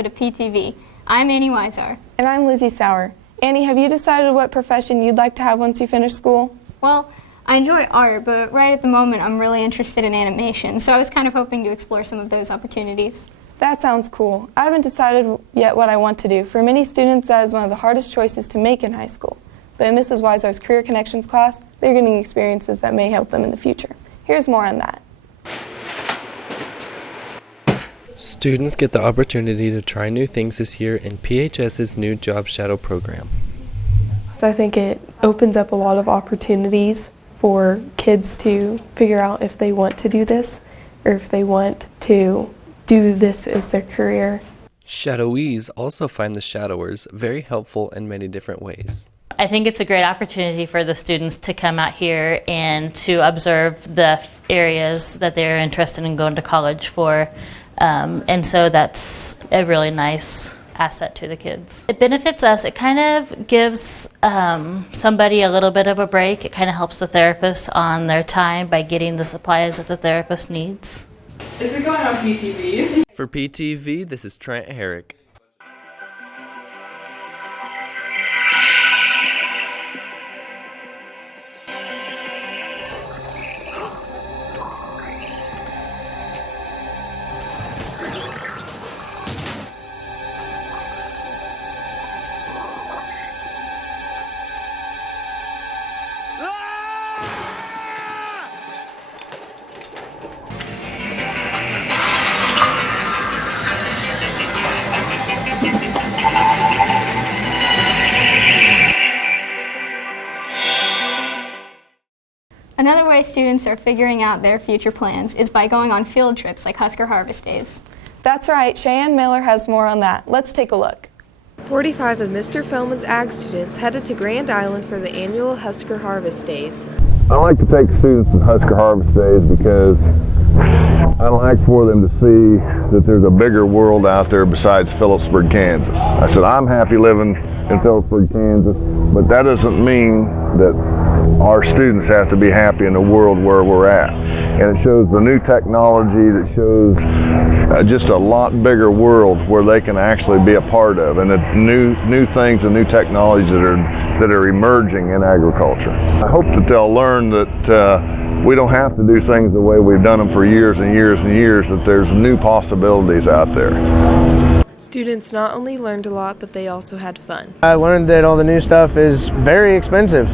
episode of PTV. I'm Annie Weisar. And I'm Lizzie Sauer. Annie, have you decided what profession you'd like to have once you finish school? Well, I enjoy art, but right at the moment I'm really interested in animation, so I was kind of hoping to explore some of those opportunities. That sounds cool. I haven't decided yet what I want to do. For many students, that is one of the hardest choices to make in high school. But in Mrs. Weisar's Career Connections class, they're getting experiences that may help them in the future. Here's more on that. Students get the opportunity to try new things this year in PHS's new Job Shadow program. I think it opens up a lot of opportunities for kids to figure out if they want to do this or if they want to do this as their career. Shadowees also find the shadowers very helpful in many different ways. I think it's a great opportunity for the students to come out here and to observe the areas that they're interested in going to college for. And so that's a really nice asset to the kids. It benefits us. It kind of gives somebody a little bit of a break. It kind of helps the therapist on their time by getting the supplies that the therapist needs. Is it going on PTV? For PTV, this is Trent Herrick. Another way students are figuring out their future plans is by going on field trips like Husker Harvest Days. That's right, Cheyenne Miller has more on that. Let's take a look. 45 of Mr. Feldman's ag students headed to Grand Island for the annual Husker Harvest Days. I like to take students to Husker Harvest Days because I like for them to see that there's a bigger world out there besides Phillipsburg, Kansas. I said, I'm happy living in Phillipsburg, Kansas, but that doesn't mean that our students have to be happy in the world where we're at. And it shows the new technology, that shows just a lot bigger world where they can actually be a part of, and the new things and new technologies that are emerging in agriculture. I hope that they'll learn that we don't have to do things the way we've done them for years and years and years, that there's new possibilities out there. Students not only learned a lot, but they also had fun. I learned that all the new stuff is very expensive.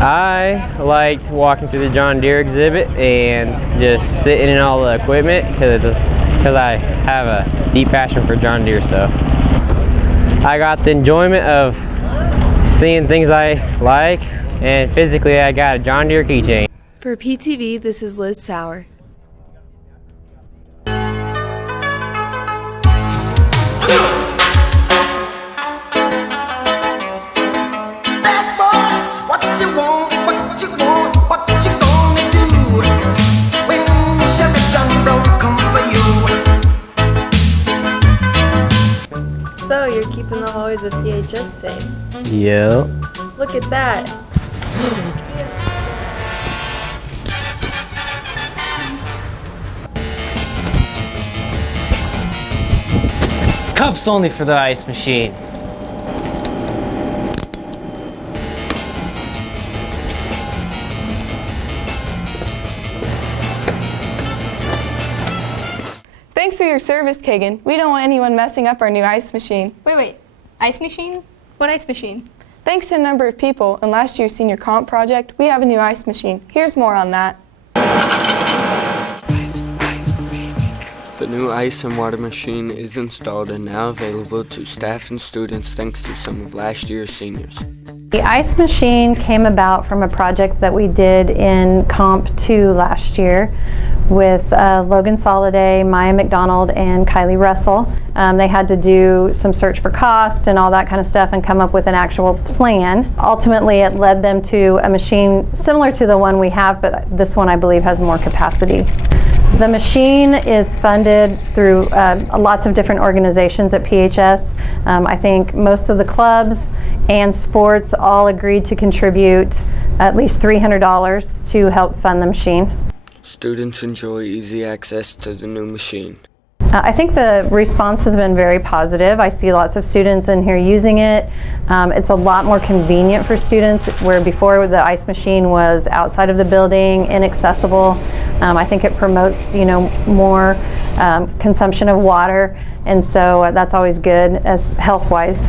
I liked walking through the John Deere exhibit and just sitting in all the equipment because I have a deep passion for John Deere stuff. I got the enjoyment of seeing things I like, and physically I got a John Deere keychain. For PTV, this is Liz Sauer. So you're keeping the hallways of PHS safe. Yeah. Look at that. Cups only for the ice machine. Thanks for your service, Kagan. We don't want anyone messing up our new ice machine. Wait, ice machine? What ice machine? Thanks to a number of people in last year's senior comp project, we have a new ice machine. Here's more on that. The new ice and water machine is installed and now available to staff and students thanks to some of last year's seniors. The ice machine came about from a project that we did in Comp 2 last year with Logan Soliday, Maya McDonald, and Kylie Russell. They had to do some search for cost and all that kind of stuff and come up with an actual plan. Ultimately, it led them to a machine similar to the one we have, but this one I believe has more capacity. The machine is funded through lots of different organizations at PHS. I think most of the clubs and sports all agreed to contribute at least $300 to help fund the machine. Students enjoy easy access to the new machine. I think the response has been very positive. I see lots of students in here using it. It's a lot more convenient for students, where before the ice machine was outside of the building, inaccessible. I think it promotes, more consumption of water, and so that's always good as health-wise.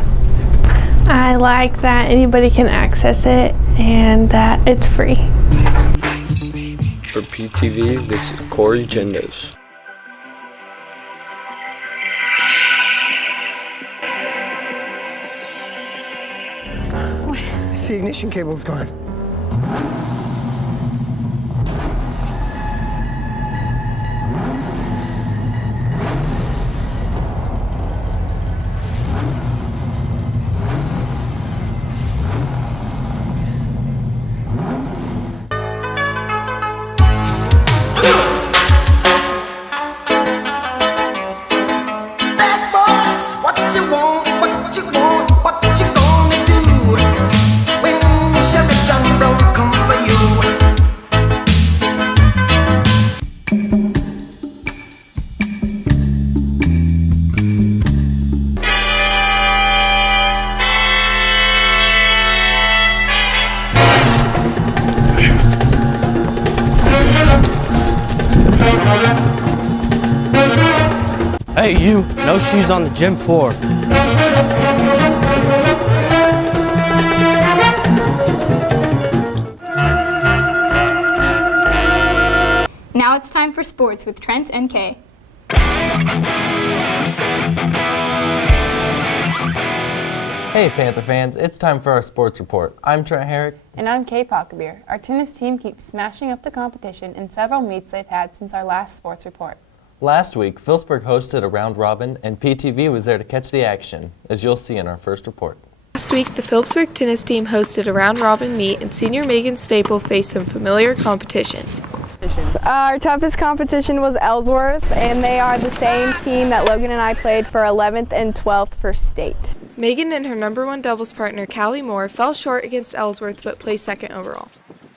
I like that anybody can access it and that it's free. For PTV, this is Corey Gendos. The ignition cable's gone. Hey you, no shoes on the gym floor. Now it's time for sports with Trent and Kay. Hey Panther fans, it's time for our sports report. I'm Trent Herrick. And I'm Kay Pockabir. Our tennis team keeps smashing up the competition in several meets they've had since our last sports report. Last week, Phillipsburg hosted a round robin and PTV was there to catch the action, as you'll see in our first report. Last week, the Phillipsburg tennis team hosted a round-robin meet, and senior Megan Staple faced some familiar competition. Our toughest competition was Ellsworth, and they are the same team that Logan and I played for 11th and 12th for state. Megan and her #1 doubles partner, Callie Moore, fell short against Ellsworth but placed second overall.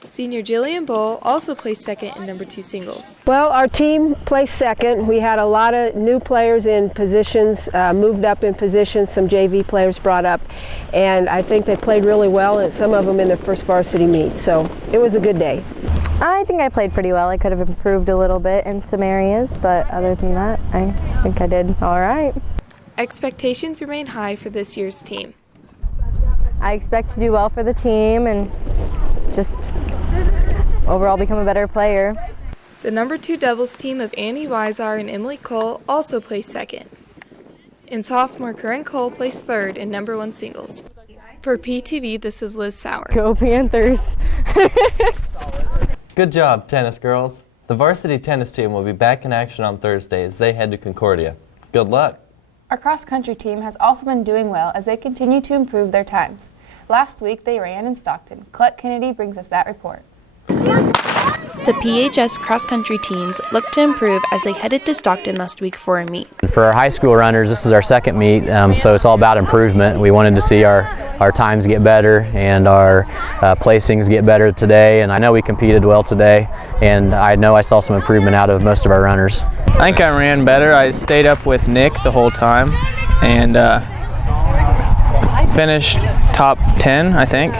Senior Jillian Bull also placed second in #2 singles. Well, our team placed second. We had a lot of new players in positions, moved up in positions, some JV players brought up, and I think they played really well, and some of them in their first varsity meet, so it was a good day. I think I played pretty well. I could have improved a little bit in some areas, but other than that, I think I did all right. Expectations remain high for this year's team. I expect to do well for the team and just overall become a better player. The #2 doubles team of Annie Weisar and Emily Cole also placed second. And sophomore Corinne Cole placed third in #1 singles. For PTV, this is Liz Sauer. Go Panthers! Good job, tennis girls. The varsity tennis team will be back in action on Thursday as they head to Concordia. Good luck. Our cross-country team has also been doing well as they continue to improve their times. Last week, they ran in Stockton. Colette Kennedy brings us that report. The PHS cross-country teams looked to improve as they headed to Stockton last week for a meet. For our high school runners, this is our second meet, so it's all about improvement. We wanted to see our times get better and our placings get better today, and I know we competed well today, and I know I saw some improvement out of most of our runners. I think I ran better. I stayed up with Nick the whole time and finished top 10, I think.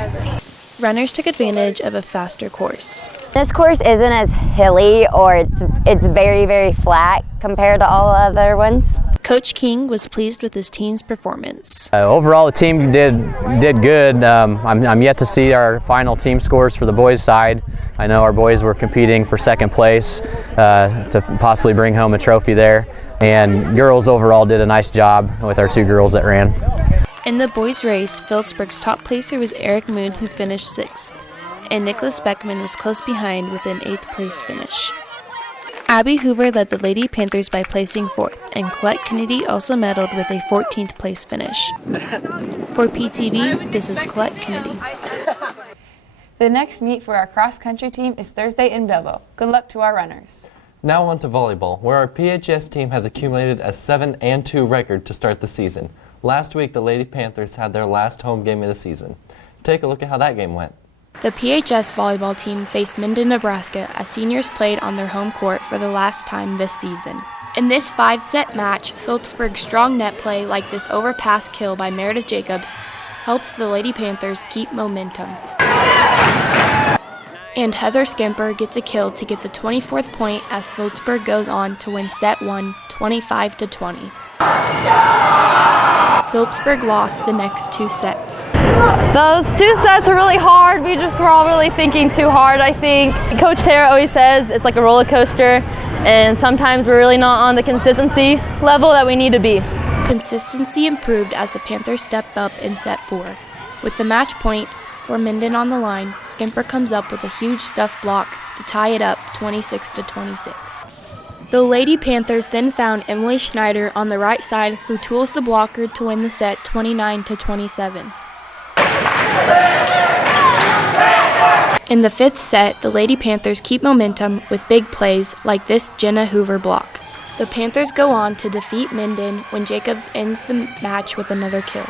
Runners took advantage of a faster course. This course isn't as hilly, or it's very, very flat compared to all other ones. Coach King was pleased with his team's performance. Overall, the team did good. I'm yet to see our final team scores for the boys' side. I know our boys were competing for second place to possibly bring home a trophy there. And girls overall did a nice job with our two girls that ran. In the boys' race, Phillipsburg's top placer was Eric Moon, who finished 6th, and Nicholas Beckman was close behind with an 8th place finish. Abby Hoover led the Lady Panthers by placing 4th, and Colette Kennedy also medaled with a 14th place finish. For PTV, this is Colette Kennedy. The next meet for our cross-country team is Thursday in Belleville. Good luck to our runners. Now on to volleyball, where our PHS team has accumulated a 7-2 record to start the season. Last week, the Lady Panthers had their last home game of the season. Take a look at how that game went. The PHS volleyball team faced Minden, Nebraska as seniors played on their home court for the last time this season. In this 5-set match, Phillipsburg's strong net play, like this overpass kill by Meredith Jacobs, helped the Lady Panthers keep momentum. And Heather Skimper gets a kill to get the 24th point as Phillipsburg goes on to win set 1, 25-20. Phillipsburg lost the next 2 sets. Those 2 sets are really hard. We just were all really thinking too hard, I think. Coach Tara always says it's like a roller coaster, and sometimes we're really not on the consistency level that we need to be. Consistency improved as the Panthers stepped up in set 4. With the match point for Minden on the line, Skimper comes up with a huge stuff block to tie it up 26-26. The Lady Panthers then found Emily Schneider on the right side, who tools the blocker to win the set 29-27. In the 5th set, the Lady Panthers keep momentum with big plays like this Jenna Hoover block. The Panthers go on to defeat Minden when Jacobs ends the match with another kill.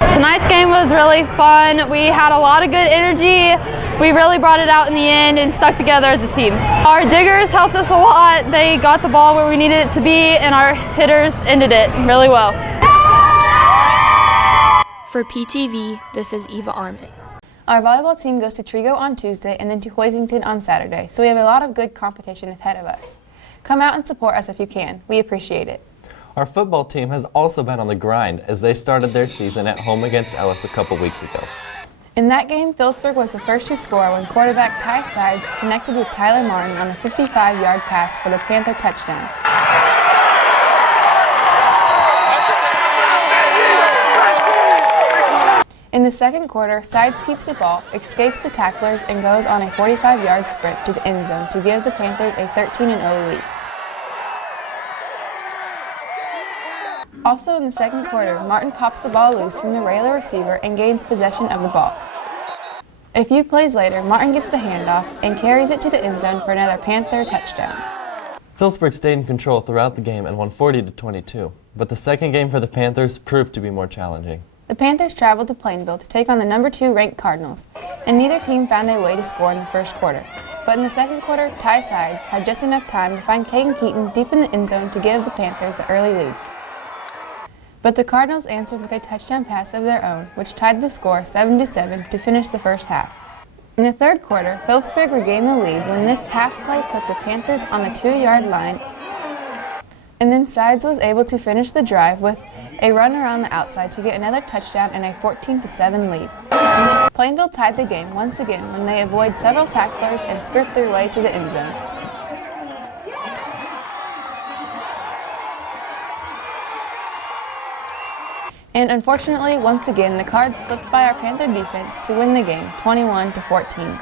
Tonight's game was really fun. We had a lot of good energy. We really brought it out in the end and stuck together as a team. Our diggers helped us a lot. They got the ball where we needed it to be, and our hitters ended it really well. For PTV, this is Eva Arment. Our volleyball team goes to Trigo on Tuesday and then to Hoisington on Saturday, so we have a lot of good competition ahead of us. Come out and support us if you can. We appreciate it. Our football team has also been on the grind as they started their season at home against Ellis a couple weeks ago. In that game, Phillipsburg was the first to score when quarterback Ty Sides connected with Tyler Martin on a 55-yard pass for the Panther touchdown. In the second quarter, Sides keeps the ball, escapes the tacklers, and goes on a 45-yard sprint to the end zone to give the Panthers a 13-0 lead. Also in the second quarter, Martin pops the ball loose from the Rayla receiver and gains possession of the ball. A few plays later, Martin gets the handoff and carries it to the end zone for another Panther touchdown. Phillipsburg stayed in control throughout the game and won 40-22, but the second game for the Panthers proved to be more challenging. The Panthers traveled to Plainville to take on the number 2 ranked Cardinals, and neither team found a way to score in the first quarter. But in the second quarter, Ty Sides had just enough time to find Kagan Keaton deep in the end zone to give the Panthers the early lead. But the Cardinals answered with a touchdown pass of their own, which tied the score 7-7 to finish the first half. In the third quarter, Phillipsburg regained the lead when this pass play put the Panthers on the 2-yard line, and then Sides was able to finish the drive with a run around the outside to get another touchdown and a 14-7 lead. Plainville tied the game once again when they avoid several tacklers and script their way to the end zone. And unfortunately, once again, the Cards slipped by our Panther defense to win the game 21-14.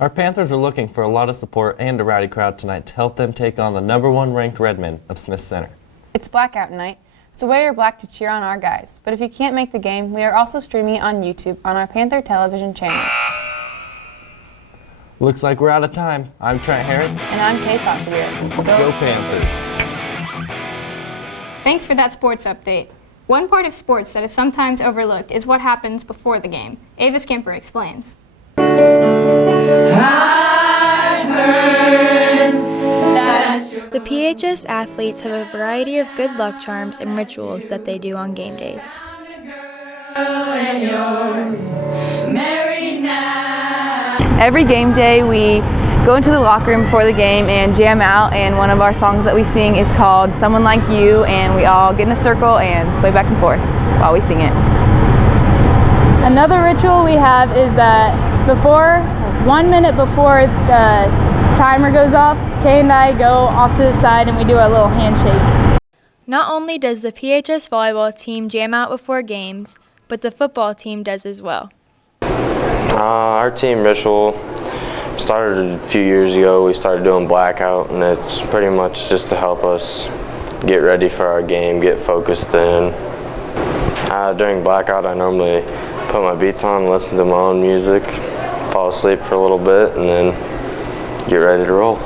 Our Panthers are looking for a lot of support and a rowdy crowd tonight to help them take on the number 1 ranked Redmen of Smith Center. It's blackout night, so wear your black to cheer on our guys. But if you can't make the game, we are also streaming it on YouTube on our Panther television channel. Looks like we're out of time. I'm Trent Harris. And I'm Kay Pottier. Go Panthers. Thanks for that sports update. One part of sports that is sometimes overlooked is what happens before the game. Ava Skimper explains. The PHS athletes have a variety of good luck charms and rituals that they do on game days. Every game day we go into the locker room before the game and jam out, and one of our songs that we sing is called Someone Like You, and we all get in a circle and sway back and forth while we sing it. Another ritual we have is that 1 minute before the timer goes off, Kay and I go off to the side and we do a little handshake. Not only does the PHS volleyball team jam out before games, but the football team does as well. Our team ritual started a few years ago. We started doing blackout, and it's pretty much just to help us get ready for our game, get focused in. During blackout, I normally put my beats on, listen to my own music, fall asleep for a little bit, and then get ready to roll.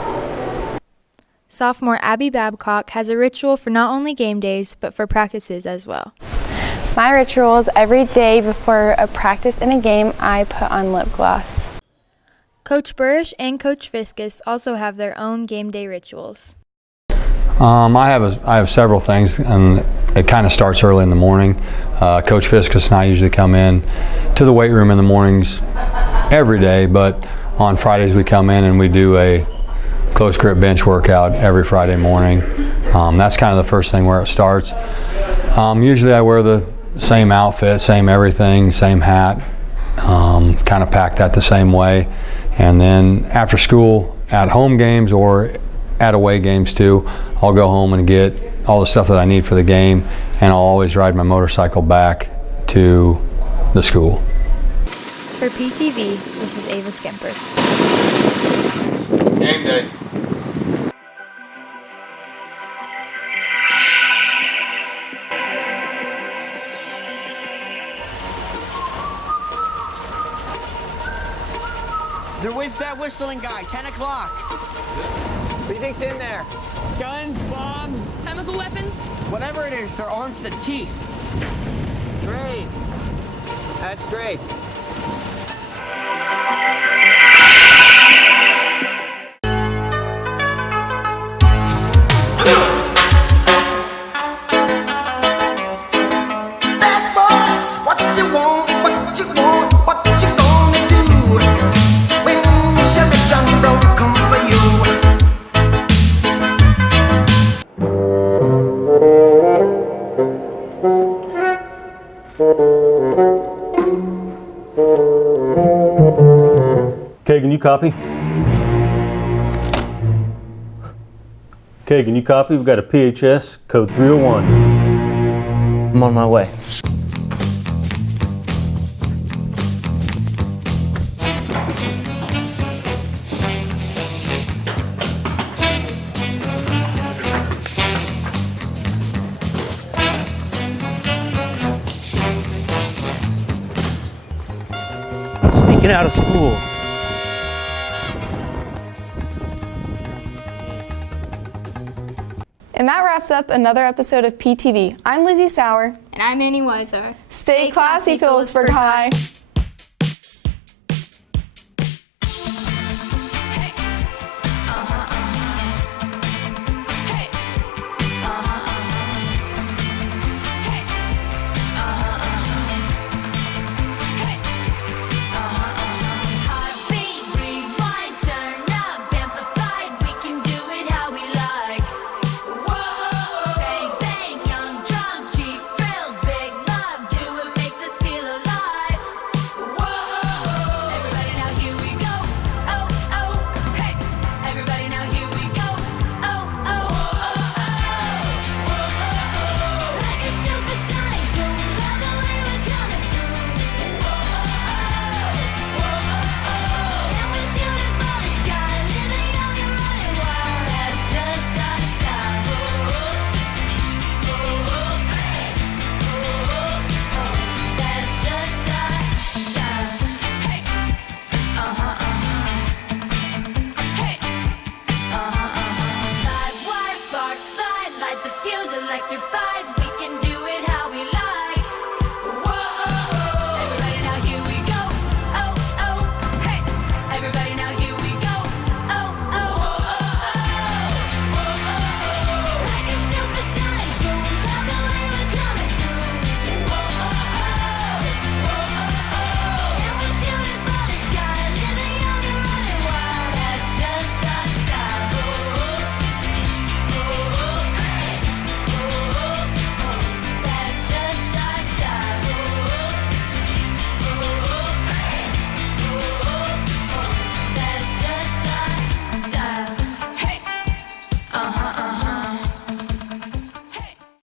Sophomore Abby Babcock has a ritual for not only game days, but for practices as well. My ritual is every day before a practice and a game, I put on lip gloss. Coach Burrish and Coach Fiskus also have their own game day rituals. I have several things, and it kind of starts early in the morning. Coach Fiskus and I usually come in to the weight room in the mornings every day, but on Fridays we come in and we do a close grip bench workout every Friday morning. That's kind of the first thing where it starts. Usually I wear the same outfit, same everything, same hat, kind of pack that the same way. And then after school, at home games or at away games too, I'll go home and get all the stuff that I need for the game, and I'll always ride my motorcycle back to the school. For PTV, this is Ava Skemper. Game day. They're with that whistling guy, 10 o'clock. What do you think's in there? Guns, bombs, chemical weapons? Whatever it is, they're armed to the teeth. Great. That's great. Bad boys, what you want, what you want, what you gonna do when Chevy John Brown come for you? Kagan, you copy? Kagan, you copy? We've got a PHS, code 301. I'm on my way. Sneaking out of school. And that wraps up another episode of PTV. I'm Lizzie Sauer. And I'm Annie Weiser. Stay classy, Phillipsburg High.